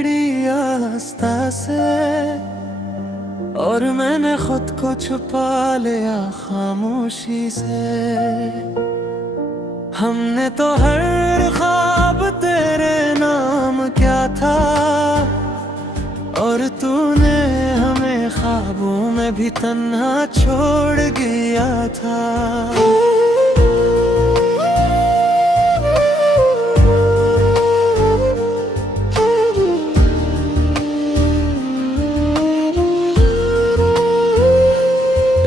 छिड़ी आस्था से, और मैंने खुद को छुपा लिया खामोशी से। हमने तो हर ख्वाब तेरे नाम क्या था, और तूने हमें ख्वाबों में भी तन्हा छोड़ गया था।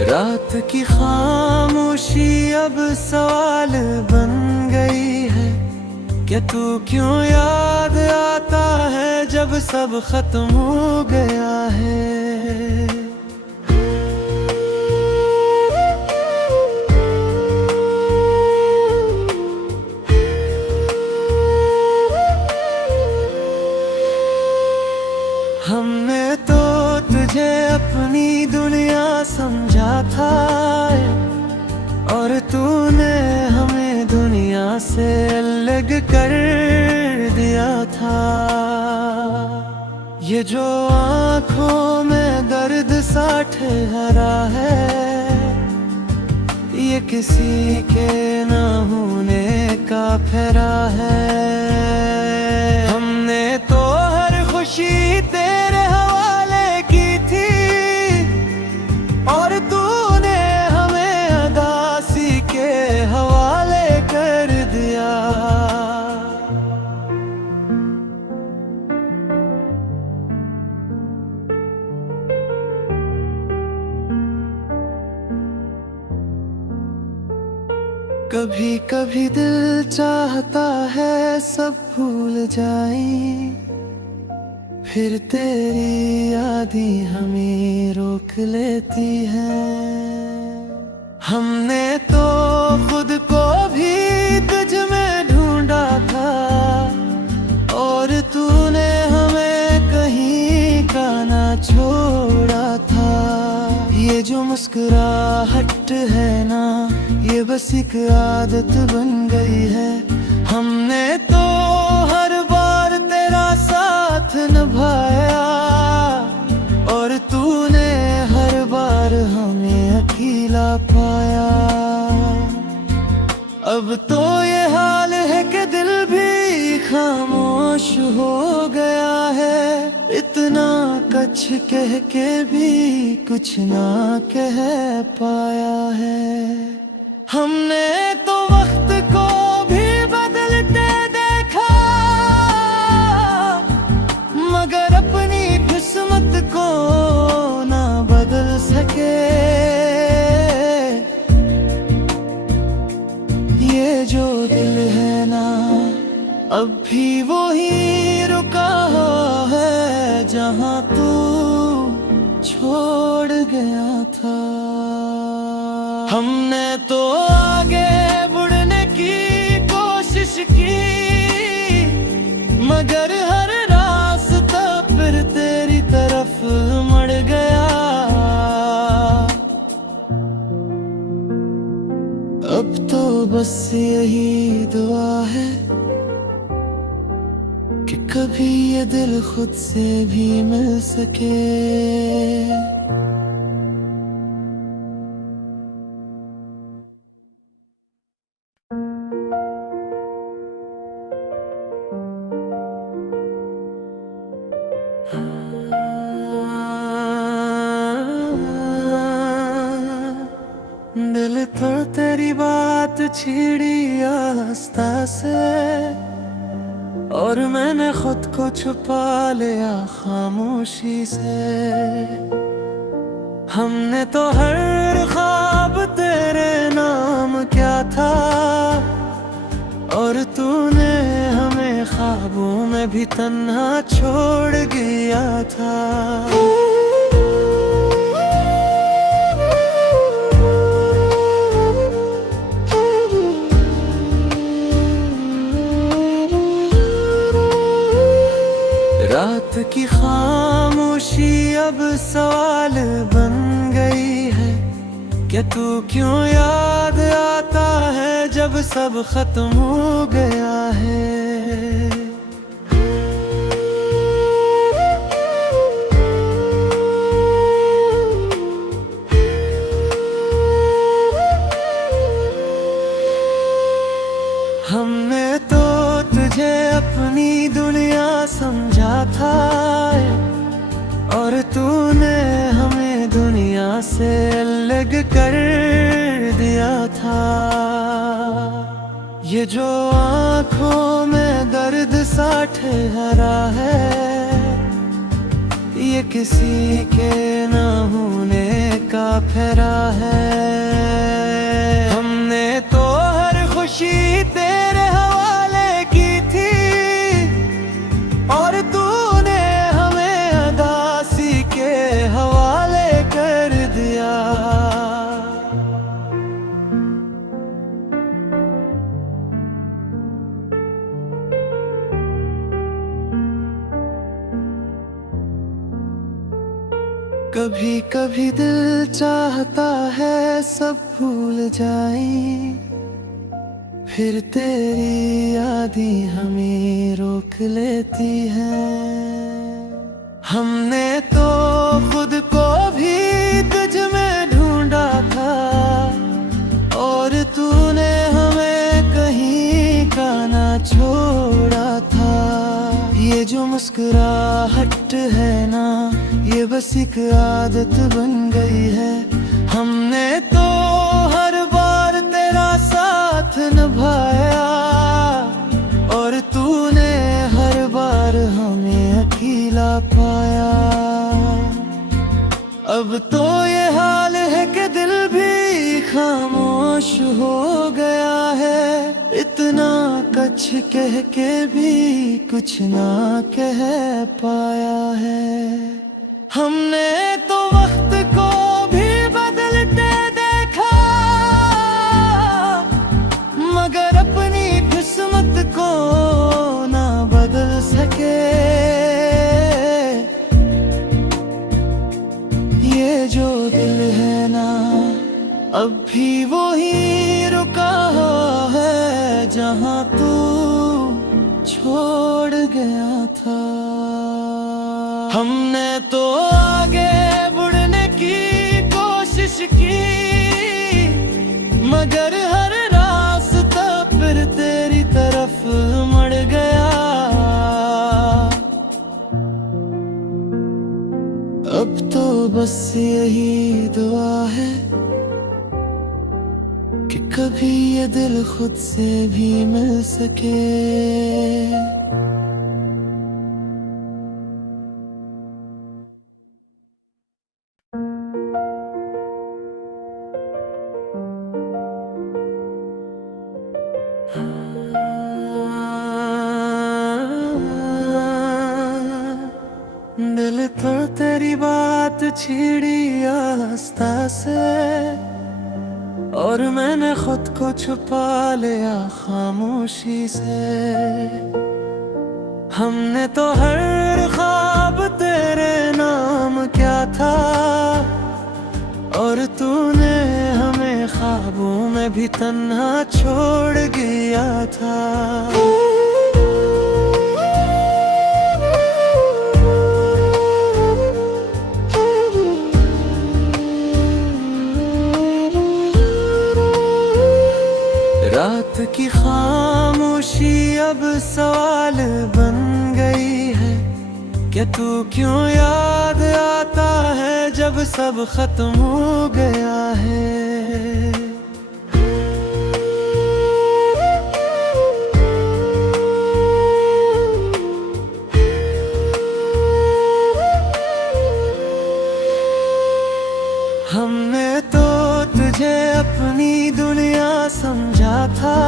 रात की खामोशी अब सवाल बन गई है, क्या तू क्यों याद आता है जब सब खत्म हो गया है। हमने तो तुझे अपनी दुनिया समझा था, और तूने हमें दुनिया से अलग कर दिया था। ये जो आँखों में दर्द सा ठहरा है, ये किसी के ना होने का फेरा है। हमने तो हर खुशी तेरे हवाले की थी, और तूने हमें उदासी के हवाले कर दिया। कभी कभी दिल चाहता है सब भूल जाएं, फिर तेरी यादें हमें रोक लेती हैं। हमने तो खुद को भी तुझ में ढूंढा था, और तूने हमें कहीं का ना छोड़ा था। ये जो मुस्कुराहट है ना, ये बस एक आदत बन गई है। हमने तो हर बार तेरा साथ निभाया, और तूने हर बार हमें अकेला पाया। अब तो ये हाल है कि दिल भी खामोश हो गया है, इतना कुछ कह के भी कुछ ना कह पाया है। हमने तो वक्त को भी बदलते देखा, मगर अपनी किस्मत को ना बदल सके। ये जो दिल है ना, अब भी वही रुका है जहां तू छोड़ गया था। हमने तो आगे बढ़ने की कोशिश की, मगर हर रास्ता फिर तेरी तरफ मुड़ गया। अब तो बस यही दुआ है कि कभी ये दिल खुद से भी मिल सके। दिल तो तेरी बात छिड़ी आस्था से, और मैंने खुद को छुपा लिया खामोशी से। हमने तो हर ख्वाब तेरे नाम क्या था, और तूने हमें ख्वाबों में भी तन्हा छोड़ गया था। रात की खामोशी अब सवाल बन गई है, क्या तू क्यों याद आता है जब सब खत्म हो गया है। था, और तूने हमें दुनिया से अलग कर दिया था। ये जो आँखों में दर्द सा ठहरा है, ये किसी के ना होने का फेरा है। हमने तो हर खुशी तेरे हवाले की थी, और तूने हमें उदासी के हवाले कर दिया। कभी कभी दिल चाहता है सब भूल जाएं, फिर तेरी यादें हमें रोक लेती हैं। हमने तो खुद को भी तुझ में ढूंढा था, और तूने हमें कहीं का ना छोड़ा था। ये जो मुस्कुराहट है ना, ये बस एक आदत बन गई है। हमने तो हर बार तेरा साथ निभाया, और तूने हर बार हमें अकेला पाया। अब तो ये हाल है कि दिल भी खामोश हो गया है। इतना कुछ कह के भी कुछ ना कह पाया है। हमने तो वक्त को भी बदलते देखा, मगर अपनी किस्मत को ना बदल सके। ये जो दिल है ना, अब भी वही रुका है जहां तू छोड़ गया था। हमने तो आगे बढ़ने की कोशिश की, मगर हर रास्ता फिर तेरी तरफ मुड़ गया। अब तो बस यही दुआ है कि कभी ये दिल खुद से भी मिल सके। दिल तो तेरी बात छिड़ी आस्था से, और मैंने खुद को छुपा लिया खामोशी से। हमने तो हर ख्वाब तेरे नाम क्या था, और तूने हमें ख्वाबों में भी तन्हा छोड़ गया था। रात की खामोशी अब सवाल बन गई है, क्या तू क्यों याद आता है जब सब खत्म हो गया है। हमने तो तुझे अपनी दुनिया समझा था,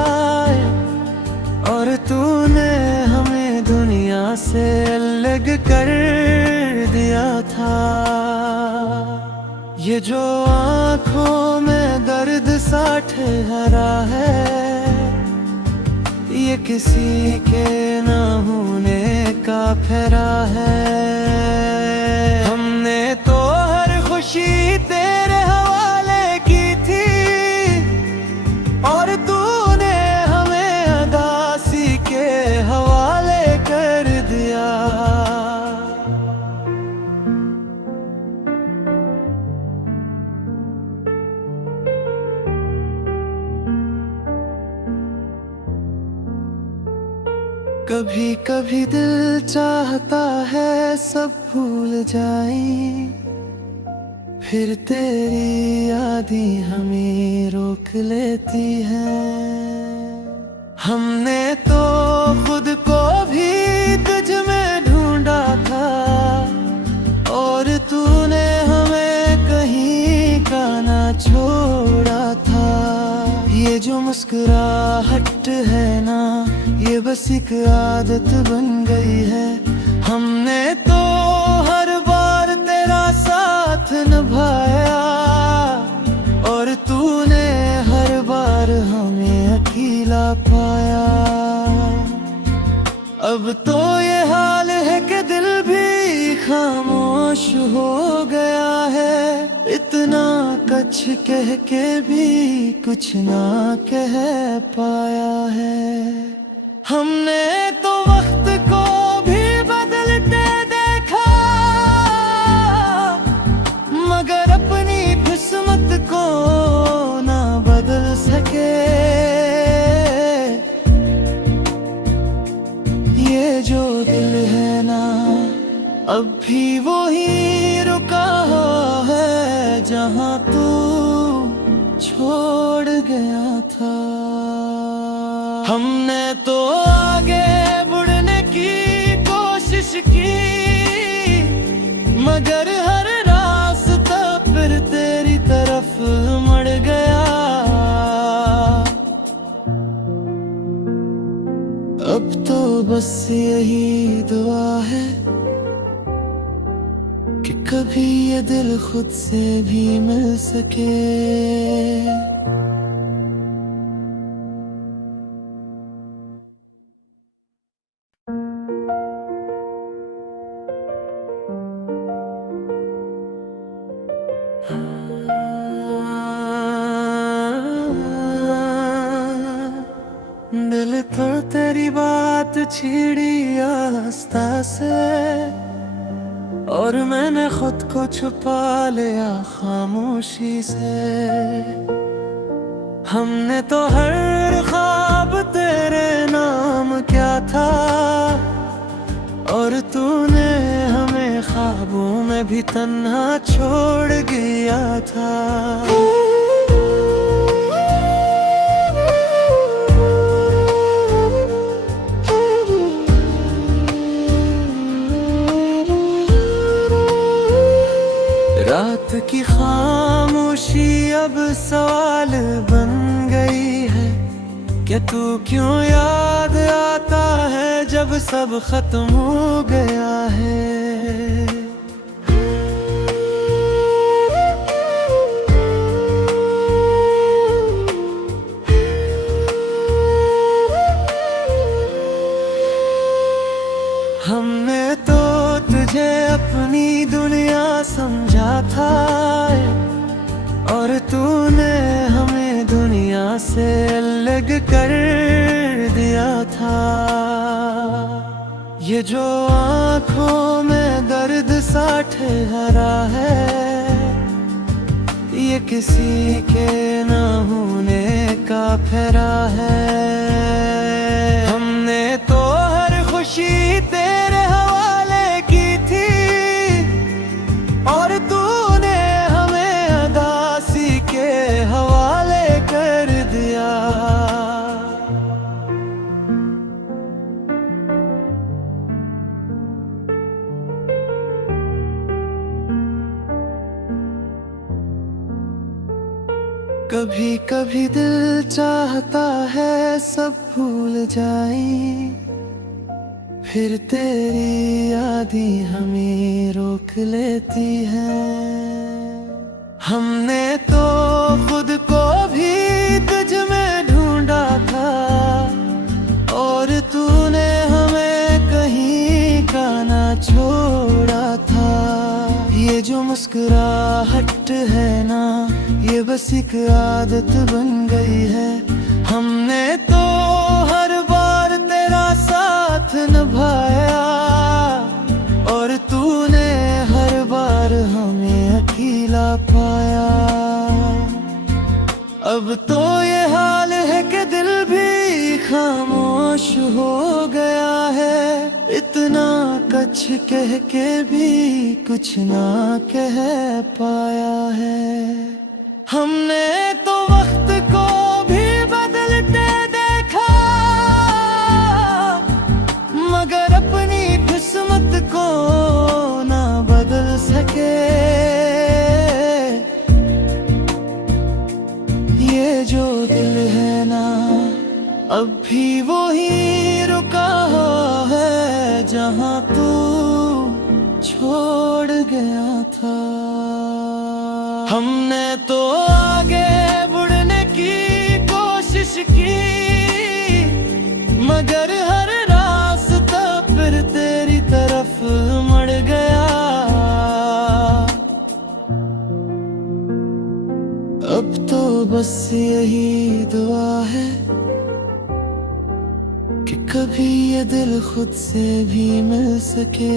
और तूने हमें दुनिया से अलग कर दिया था। ये जो आँखों में दर्द सा ठहरा है, ये किसी के ना होने का फेरा है। हमने तो हर खुशी तेरे हवाले की थी, और तूने हमें उदासी के हवाले कर दिया। कभी कभी दिल चाहता है सब भूल जाए, फिर तेरी यादें हमें रोक लेती है। हमने तो खुद को भी तुझ में ढूंढा था, और तूने हमें कहीं का ना छोड़ा था। ये जो मुस्कुराहट है ना, ये बस एक आदत बन गई है। हमने तो हर बार तेरा साथ निभाया, और तूने हर बार हमें अकेला पाया। अब तो ये हाल है कि दिल भी खामोश हो गया है। इतना कुछ कह के भी कुछ ना कह पाया है। हमने तो वक्त को भी बदलते देखा, मगर अपनी किस्मत को ना बदल सके। ये जो दिल है ना, अब भी वही रुका है जहां तू छोड़ गया था। हमने तो आगे बढ़ने की कोशिश की, मगर हर रास्ता फिर तेरी तरफ मुड़ गया। अब तो बस यही दुआ है कि कभी ये दिल खुद से भी मिल सके। दिल तो तेरी बात छीड़ी आस्था से, और मैंने खुद को छुपा लिया खामोशी से। हमने तो हर ख्वाब तेरे नाम क्या था, और तूने हमें ख्वाबों में भी तन्हा छोड़ गया था। रात की खामोशी अब सवाल बन गई है, क्या तू क्यों याद आता है जब सब खत्म हो गया है। हमने तो तुझे अपनी दुनिया समझा था, और तूने हमें दुनिया से अलग कर दिया था। ये जो आँखों में दर्द सा ठहरा है, ये किसी के ना होने का फेरा है। हमने तो हर खुशी तेरे हवाले की थी, और तूने हमें उदासी के हवाले कर दिया। कभी कभी दिल चाहता है सब भूल जाए, फिर तेरी यादें हमें रोक लेती हैं। हमने तो खुद को भी तुझ में ढूंढा था, और तूने हमें कहीं का ना छोड़ा था। ये जो मुस्कुराहट है ना, ये बस एक आदत बन गई है। हमने तो हर बार तेरा साथ निभाया, और तूने हर बार हमें अकेला पाया। अब तो ये हाल है कि दिल भी खामोश हो गया है। कह के भी कुछ ना कह पाया है। हमने तो वक्त को भी बदलते देखा, मगर अपनी किस्मत को ना बदल सके। ये जो दिल है ना, अब भी वही रुका है जहां तू छोड़ गया था। हमने तो आगे बढ़ने की कोशिश की, मगर हर रास्ता फिर तेरी तरफ मुड़ गया। अब तो बस यही दुआ है कि कभी ये दिल खुद से भी मिल सके।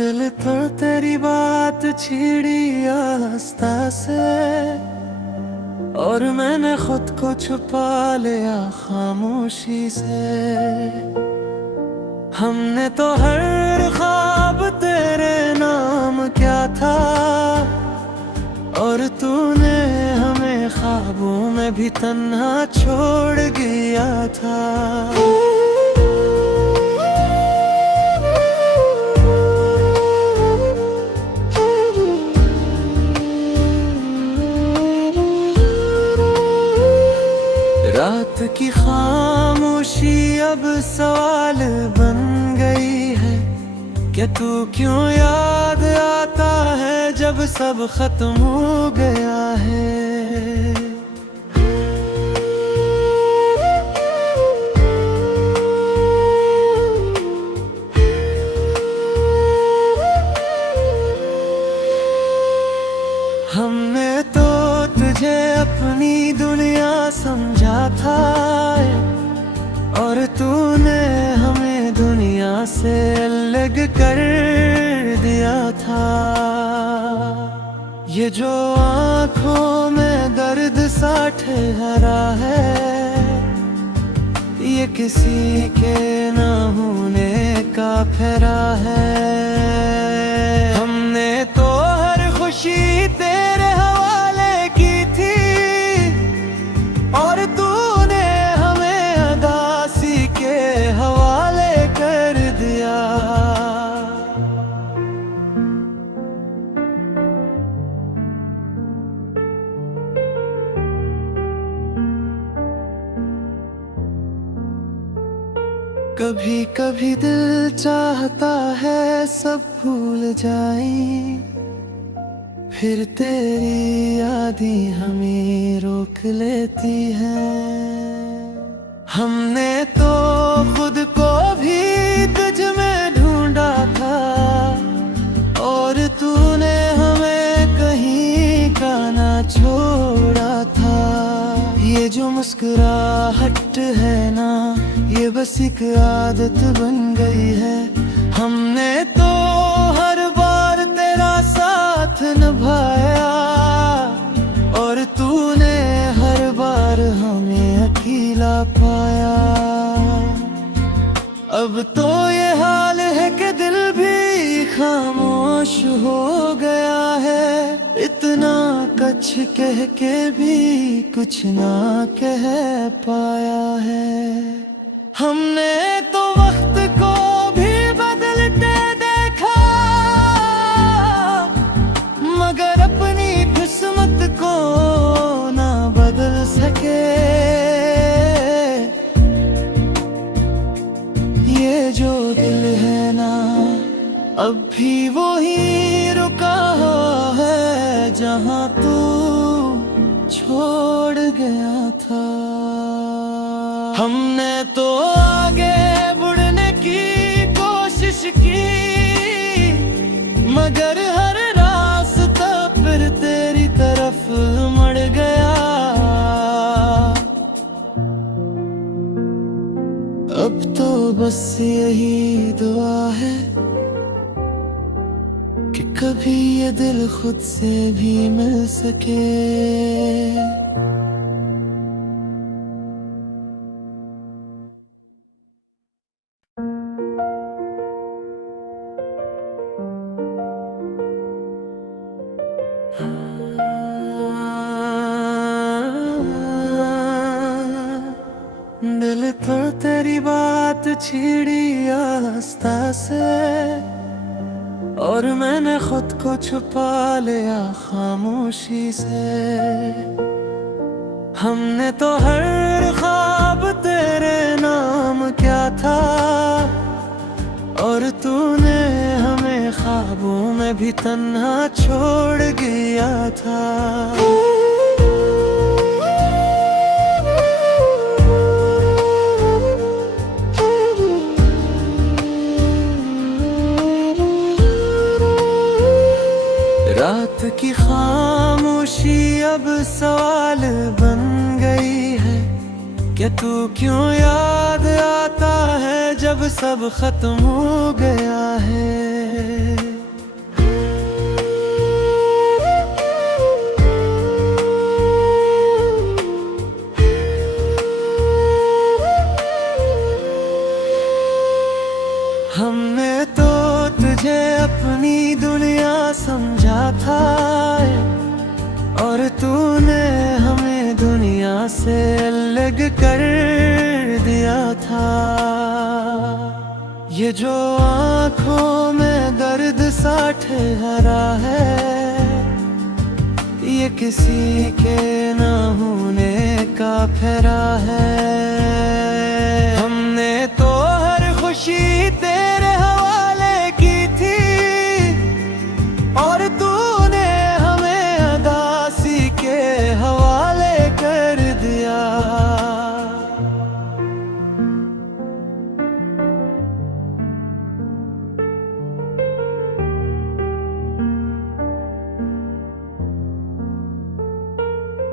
दिल तो तेरी बात छिड़ी आस्था से, और मैंने खुद को छुपा लिया खामोशी से। हमने तो हर ख्वाब तेरे नाम क्या था, और तूने हमें ख्वाबों में भी तन्हा छोड़ गया था। रात की खामोशी अब सवाल बन गई है, क्या तू क्यों याद आता है जब सब खत्म हो गया है। हमने तो तुझे अपनी दुनिया समझा था, और तूने हमें दुनिया से अलग कर दिया था। ये जो आँखों में दर्द सा ठहरा है, ये किसी के ना होने का फेरा है। हमने तो हर खुशी तेरे हवाले की थी, और तूने हमें उदासी के हवाले कर दिया। कभी कभी दिल चाहता है सब भूल जाएं, फिर तेरी यादें हमें रोक लेती हैं। हमने तो खुद को भी तुझ में ढूंढा था, और तूने हमें कहीं का ना छोड़ा था। ये जो मुस्कुराहट है ना, ये बस एक आदत बन गई है। हमने तो हर बार तेरा साथ निभाया, और तूने हर बार हमें अकेला पाया। अब तो ये हाल है कि दिल भी खामोश हो गया है। इतना कुछ कह के भी कुछ ना कह पाया है। हमने तो वक्त को भी बदलते देखा, मगर अपनी किस्मत को ना बदल सके। ये जो दिल है ना, अब भी वही रुका है जहां तू छोड़ गया था। हमने तो आगे बढ़ने की कोशिश की, मगर हर रास्ता फिर तेरी तरफ मुड़ गया। तो बस यही दुआ है कि कभी ये दिल खुद से भी मिल सके। दिल तो तेरी बात छिड़ी आस्था से, और मैंने खुद को छुपा लिया खामोशी से। हमने तो हर ख्वाब तेरे नाम क्या था, और तूने हमें ख्वाबों में भी तन्हा छोड़ गया था। रात की खामोशी अब सवाल बन गई है, क्या तू क्यों याद आता है जब सब खत्म हो गया है। हमने तो तुझे अपनी दुनिया समझा था, और तूने हमें दुनिया से अलग कर दिया था। ये जो आँखों में दर्द सा ठहरा है, ये किसी के ना होने का फेरा है। हमने तो हर खुशी तेरे हवाले की थी, और तूने हमें उदासी के हवाले कर दिया।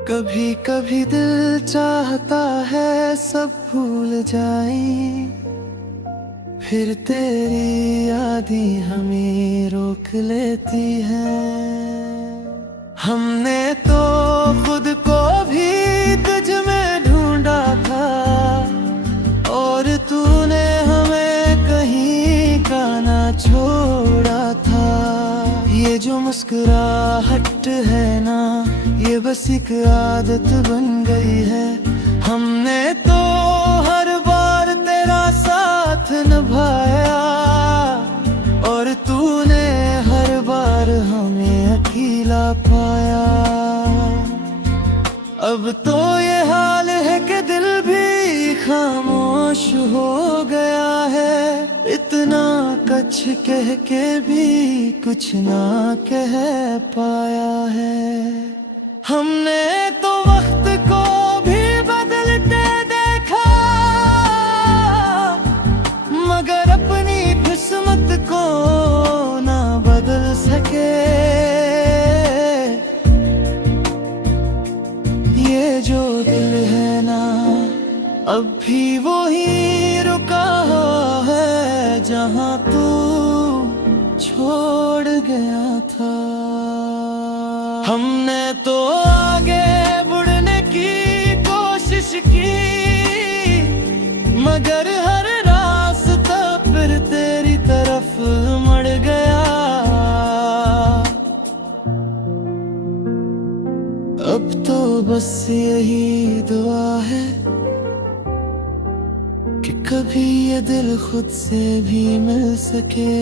कभी कभी दिल चाहता है सब भूल जाएं, फिर तेरी यादें हमें रोक लेती हैं। हमने तो खुद को भी तुझ में ढूंढा था, और तूने हमें कहीं का ना छोड़ा था। ये जो मुस्कुराहट है ना, ये बस एक आदत बन गई है। हमने तो हर बार तेरा साथ निभाया, और तूने हर बार हमें अकेला पाया। अब तो ये हाल है कि दिल भी खामोश हो गया है, इतना कुछ कह के भी कुछ ना कह पाया है। हमने तो वक्त को भी बदलते देखा, मगर अपनी किस्मत को ना बदल सके। ये जो दिल है ना, अब भी वही रुका है जहां तू छोड़ गया था। हमने तो आगे बढ़ने की कोशिश की, मगर हर रास्ता फिर तेरी तरफ मुड़ गया। अब तो बस यही दुआ है कि कभी ये दिल खुद से भी मिल सके।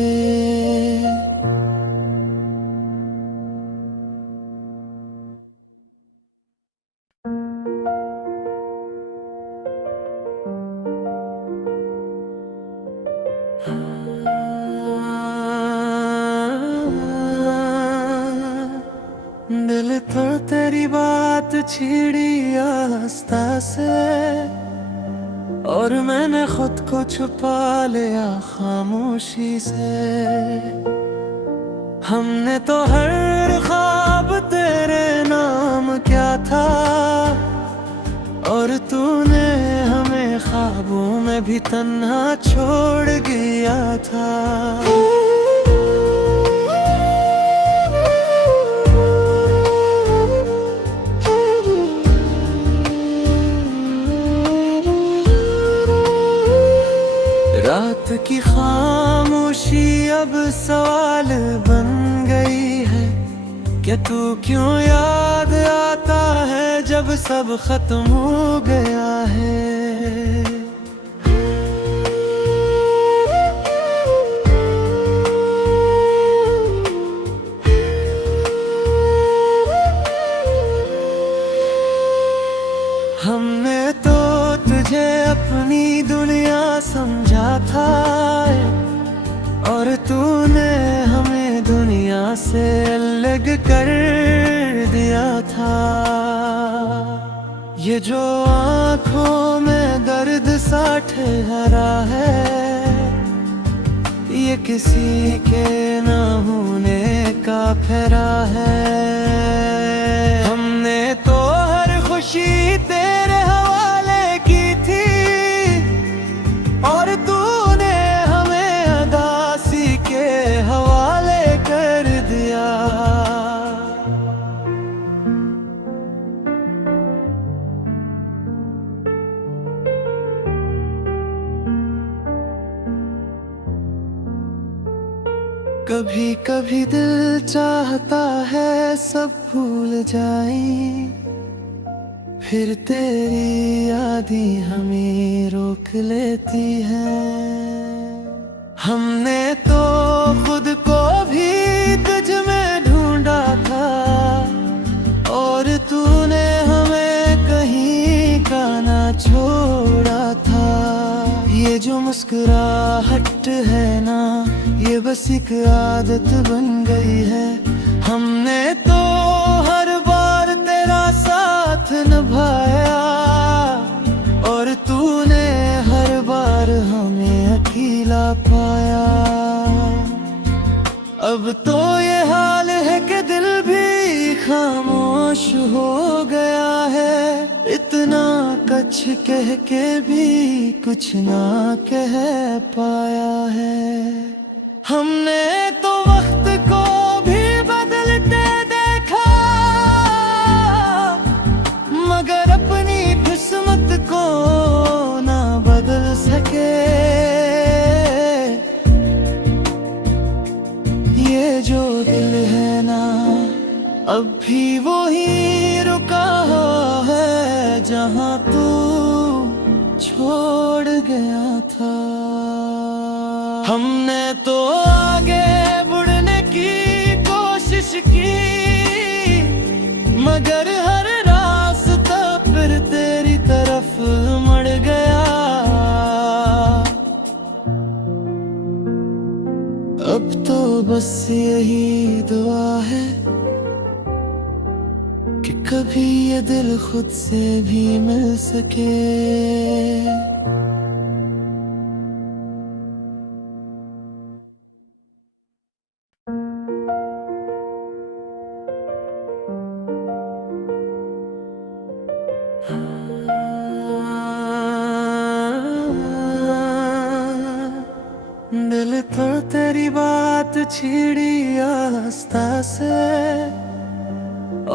दिल तो तेरी बात छिड़ी आस्था से, और मैंने खुद को छुपा लिया खामोशी से। हमने तो हर ख्वाब तेरे नाम क्या था, और तूने हमें ख्वाबों में भी तन्हा छोड़ गया था। रात की खामोशी अब सवाल बन गई है, क्या तू क्यों याद आता है जब सब खत्म हो गया है। हमने तो तुझे अपनी दुनिया समझा था, और तूने हमें दुनिया से अलग कर दिया था। ये जो आँखों में दर्द सा ठहरा है, ये किसी के ना होने का फेरा है। हमने तो हर खुशी तेरे हवाले की थी, और तूने हमें उदासी के हवाले कर दिया। कभी कभी दिल चाहता है सब भूल जाएं, फिर तेरी याद ही हमें रोक लेती है। हमने तो खुद को भी तुझ में ढूंढा था, और तूने हमें कहीं का ना छोड़ा था। ये जो मुस्कुराहट है ना, ये बस एक आदत बन गई है। हमने तो हर बार तेरा साथ निभाया, और तूने हर बार हमें अकेला पाया। अब तो ये हाल है कि दिल भी खामोश हो गया है, इतना कुछ कह के भी कुछ ना कह पाया है। हमने तो वक्त को भी बदलते देखा, मगर अपनी किस्मत को ना बदल सके। ये जो दिल है ना, अब भी वही रुका है जहां तू छोड़ गया था। हमने तो आगे बढ़ने की कोशिश की, मगर हर रास्ता फिर तेरी तरफ मुड़ गया। अब तो बस यही दुआ है कि कभी ये दिल खुद से भी मिल सके। दिल तो तेरी बात छिड़ी आस्था से,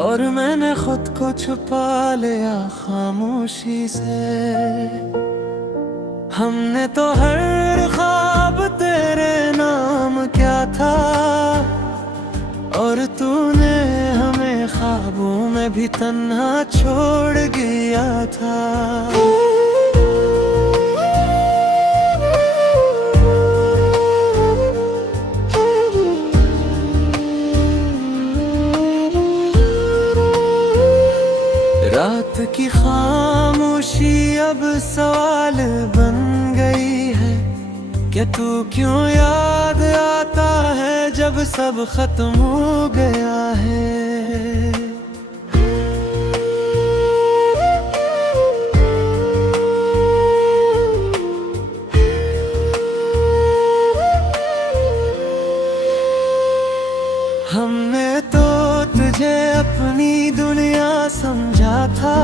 और मैंने खुद को छुपा लिया खामोशी से। हमने तो हर ख्वाब तेरे नाम क्या था, और तूने हमें ख्वाबों में भी तन्हा छोड़ गया था। रात की खामोशी अब सवाल बन गई है, क्या तू क्यों याद आता है जब सब खत्म हो गया है। हमने तो तुझे अपनी दुनिया समझा था,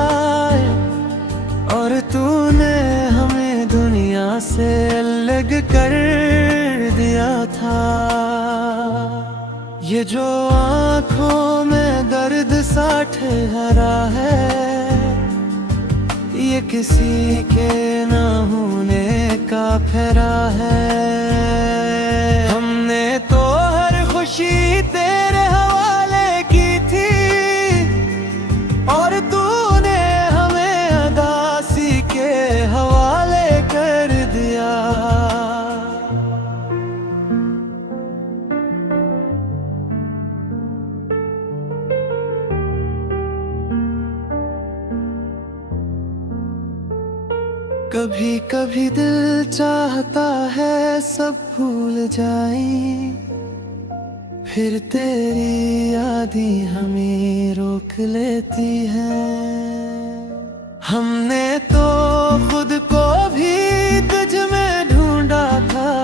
अलग कर दिया था। ये जो आँखों में दर्द सा ठहरा है, ये किसी के ना होने का फेरा है। हमने तो हर खुशी तेरे हवाले की थी, और तूने हमें उदासी के हवाले कर दिया। कभी कभी दिल चाहता है सब भूल जाएं, फिर तेरी यादें हमें रोक लेती हैं। हमने तो खुद को भी तुझ में ढूंढा था,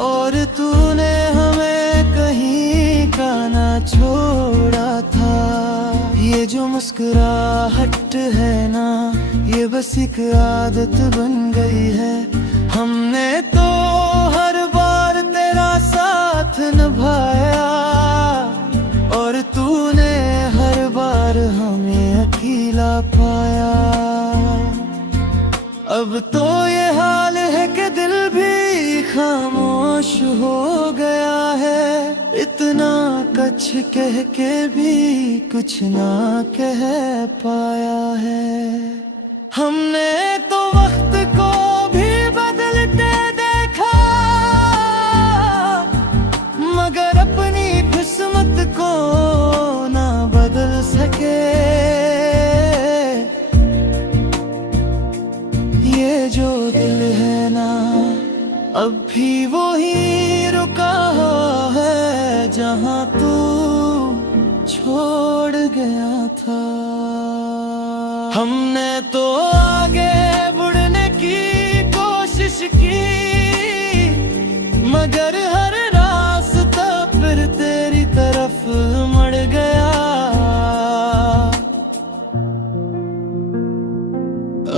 और तूने हमें कहीं का ना छोड़ा था। ये जो मुस्कुराहट है ना, ये बस एक आदत बन गई है। हमने तो हर बार तेरा साथ निभाया, और तूने हर बार हमें अकेला पाया। अब तो ये हाल है कि दिल भी खामोश हो गया है। इतना कुछ कह के भी कुछ ना कह पाया है। हमने तो वक्त को भी बदलते देखा, मगर अपनी किस्मत को ना बदल सके। ये जो दिल है ना, अब भी वही रुका है जहां तू छोड़ गया था। हमने तो आगे बढ़ने की कोशिश की, मगर हर रास्ता फिर तेरी तरफ मुड़ गया।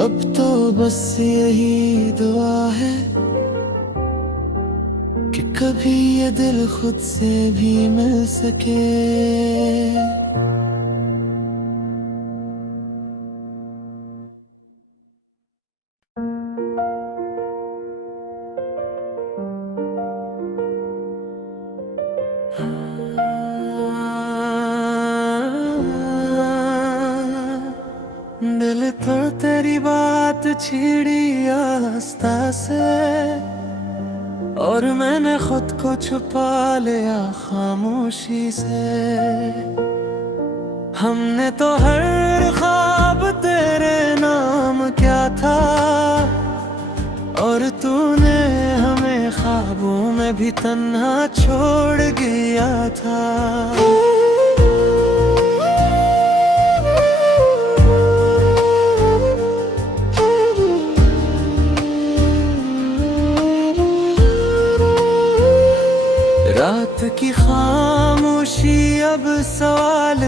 अब तो बस यही दुआ है कि कभी ये दिल खुद से भी मिल सके। दिल तो तेरी बात छीड़ी आस्था से, और मैंने खुद को छुपा लिया खामोशी से। हमने तो हर ख्वाब तेरे नाम क्या था, और तूने हमें ख्वाबों में भी तन्हा छोड़ गया था। रात की खामोशी अब सवाल